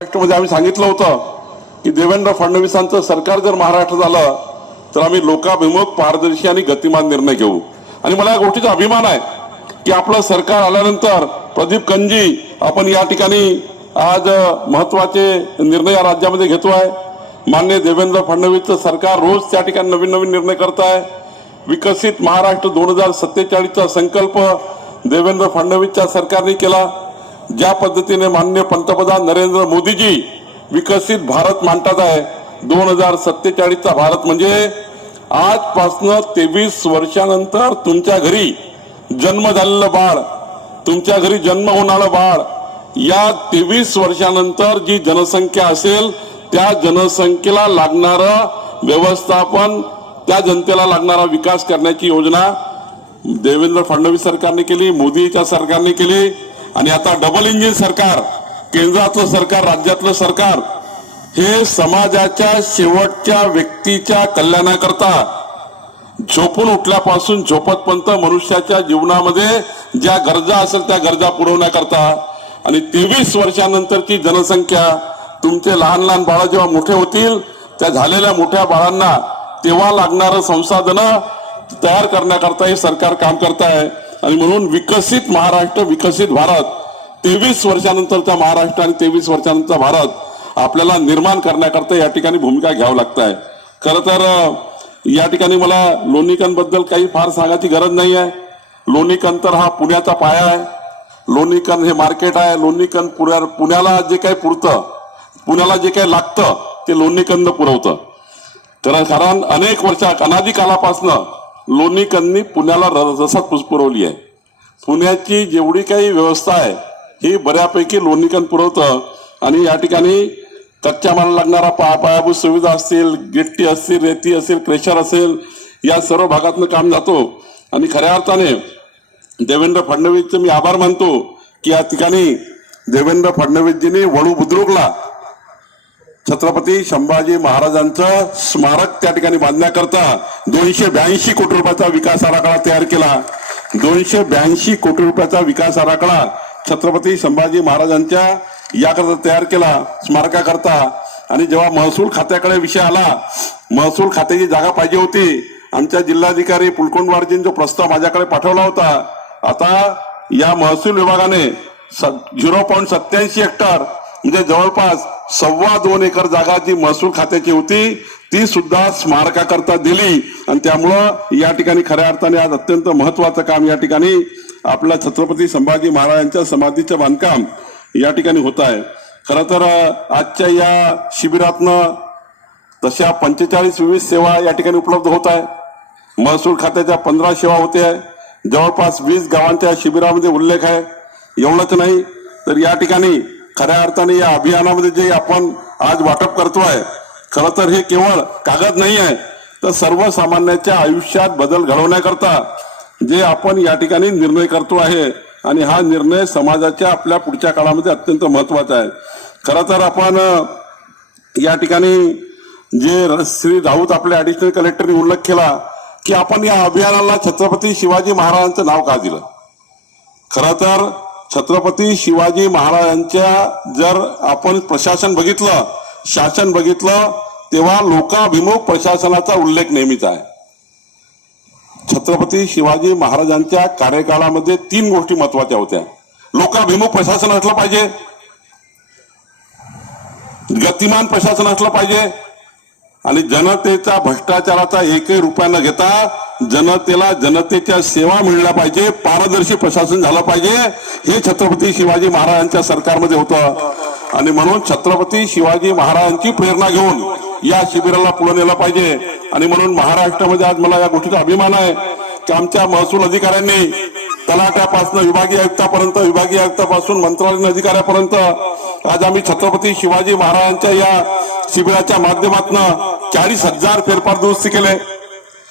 महाराष्ट्रामध्ये आम्ही सांगितलं होतं की देवेंद्र फडणवीसांचं सरकार जर महाराष्ट्रात आलं तर आम्ही लोकाभिमुख, पारदर्शी आणि गतिमान निर्णय घेऊ. आणि मला या गोष्टीचा अभिमान आहे की आपलं सरकार आल्यानंतर प्रदीप कंजी आपण या ठिकाणी आज महत्वाचे निर्णय या राज्यामध्ये घेतोय. माननीय देवेंद्र फडणवीसचं सरकार रोज त्या ठिकाणी नवीन नवीन निर्णय करत आहे. विकसित महाराष्ट्र 2047चा संकल्प देवेंद्र फडणवीसच्या सरकारने केला. ज्या पद्धतीने माननीय पंतप्रधान नरेंद्र मोदीजी विकसित भारत मांडतात आहे, 2047चा भारत म्हणजे आजपासून 23 वर्षानंतर तुमच्या घरी जन्म झालेलं बाळ, तुमच्या घरी जन्म होणारं बाळ, या 23 वर्षानंतर जी जनसंख्या असेल त्या जनसंख्येला लागणारं व्यवस्थापन, त्या जनतेला लागणारा विकास करण्याची योजना देवेंद्र फडणवीस सरकारने केली, मोदीच्या सरकारने केली. आणि आता डबल इंजिन सरकार, केंद्रातलं सरकार, राज्यातलं सरकार हे समाजाच्या शेवटच्या व्यक्तीच्या कल्याणाकरता झोपून उठल्यापासून झोपतपर्यंत मनुष्याच्या जीवनामध्ये ज्या गरजा असेल त्या गरजा पुरवण्याकरता. आणि 23 वर्षानंतरची जनसंख्या, तुमचे लहान लहान बाळ जेव्हा मोठे होतील त्या झालेल्या मोठ्या बाळांना तेव्हा लागणारं संसाधनं तयार करण्याकरता हे सरकार काम करत आहे. आणि म्हणून विकसित महाराष्ट्र, विकसित भारत, 23 वर्षानंतरचा महाराष्ट्र आणि 23 वर्षानंतरचा भारत आपल्याला निर्माण करण्याकरता या ठिकाणी भूमिका घ्यावी लागत आहे. खरं तर या ठिकाणी मला लोणीकरबद्दल काही फार सांगायची गरज नाही आहे. लोणीकर हा पुण्याचा पाया आहे. लोणीकर हे मार्केट आहे. लोणीकर पुण्याला जे काही पुरतं, पुण्याला जे काही लागतं ते लोणीकर पुरवतं. कारण अनेक वर्षा अनादी कालापासनं लोणीकरनी पुण्याला रसद पुरवली आहे. पुण्याची जेवढी काही व्यवस्था आहे ही बऱ्यापैकी लोणीकर पुरवतं. आणि या ठिकाणी कच्च्या मालाला लागणारा पायाभूत सुविधा असतील, गिट्टी असतील, रेती असेल, क्रेशर असेल, या सर्व भागातनं काम जातो. आणि खऱ्या अर्थाने देवेंद्र फडणवीसचे मी आभार मानतो की या ठिकाणी देवेंद्र फडणवीसजींनी वळू बुद्रुकला छत्रपती संभाजी महाराजांचं स्मारक त्या ठिकाणी बांधण्याकरता 282 कोटी रुपयाचा विकास आराखडा तयार केला. 282 कोटी रुपयाचा विकास आराखडा छत्रपती संभाजी महाराजांच्या याकरता तयार केला, स्मारकाकरता. आणि जेव्हा महसूल खात्याकडे विषय आला, महसूल खात्याची जागा पाहिजे होती, आमच्या जिल्हाधिकारी पुलकोंडवारजींनी जो प्रस्ताव माझ्याकडे पाठवला होता, आता या महसूल विभागाने 0.87 हेक्टर म्हणजे जवळपास 2.25 एकर जागा जी महसूल खात्याची होती ती सुद्धा स्मारकाकरता दिली. आणि त्यामुळं या ठिकाणी खऱ्या अर्थाने आज अत्यंत महत्वाचं काम या ठिकाणी आपल्या छत्रपती संभाजी महाराजांच्या समाधीचं बांधकाम या ठिकाणी होत आहे. खरं तर आजच्या या शिबिरातनं तशा 45 विविध सेवा या ठिकाणी उपलब्ध होत आहे. महसूल खात्याच्या 15 सेवा होते आहे. जवळपास 20 गावांच्या शिबिरामध्ये उल्लेख आहे. एवढंच नाही तर या ठिकाणी खऱ्या अर्थाने या अभियानामध्ये जे आपण आज वाटप करतोय, खरं तर हे केवळ कागद नाही आहे, तर सर्वसामान्यांच्या आयुष्यात बदल घडवण्याकरता जे आपण या ठिकाणी निर्णय करतो आहे. आणि हा निर्णय समाजाच्या आपल्या पुढच्या काळामध्ये अत्यंत महत्वाचा आहे. खरं तर आपण या ठिकाणी जे श्री राऊत आपल्या ऍडिशनल कलेक्टरने उल्लेख केला की आपण या अभियानाला छत्रपती शिवाजी महाराजांचं नाव का दिलं. खरं तर छत्रपती शिवाजी महाराजांच्या जर आपण प्रशासन बघितलं, शासन बघितलं, तेव्हा लोकाभिमुख प्रशासनाचा उल्लेख नेहमीच आहे. छत्रपती शिवाजी महाराजांच्या कार्यकाळामध्ये 3 गोष्टी महत्वाच्या होत्या. लोकाभिमुख प्रशासन असलं पाहिजे, गतिमान प्रशासन असलं पाहिजे, आणि जनतेचा भ्रष्टाचाराचा एकही रुपया न घेता जनतेला जनतेच्या सेवा मिळल्या पाहिजे, पारदर्शी प्रशासन झालं पाहिजे, हे छत्रपती शिवाजी महाराजांच्या सरकारमध्ये होतं. आणि म्हणून छत्रपती शिवाजी महाराजांची प्रेरणा घेऊन या शिबिराला पुढे नेलं पाहिजे. आणि म्हणून महाराष्ट्रामध्ये आज मला या गोष्टीचा अभिमान आहे की आमच्या महसूल अधिकाऱ्यांनी तलाट्यापासून विभागीय आयुक्तापर्यंत, विभागीय आयुक्तापासून मंत्रालयीन अधिकाऱ्यापर्यंत आज आम्ही छत्रपती शिवाजी महाराजांच्या या शिबिराच्या माध्यमातून 40,000 फेरफार दुरुस्ती केले.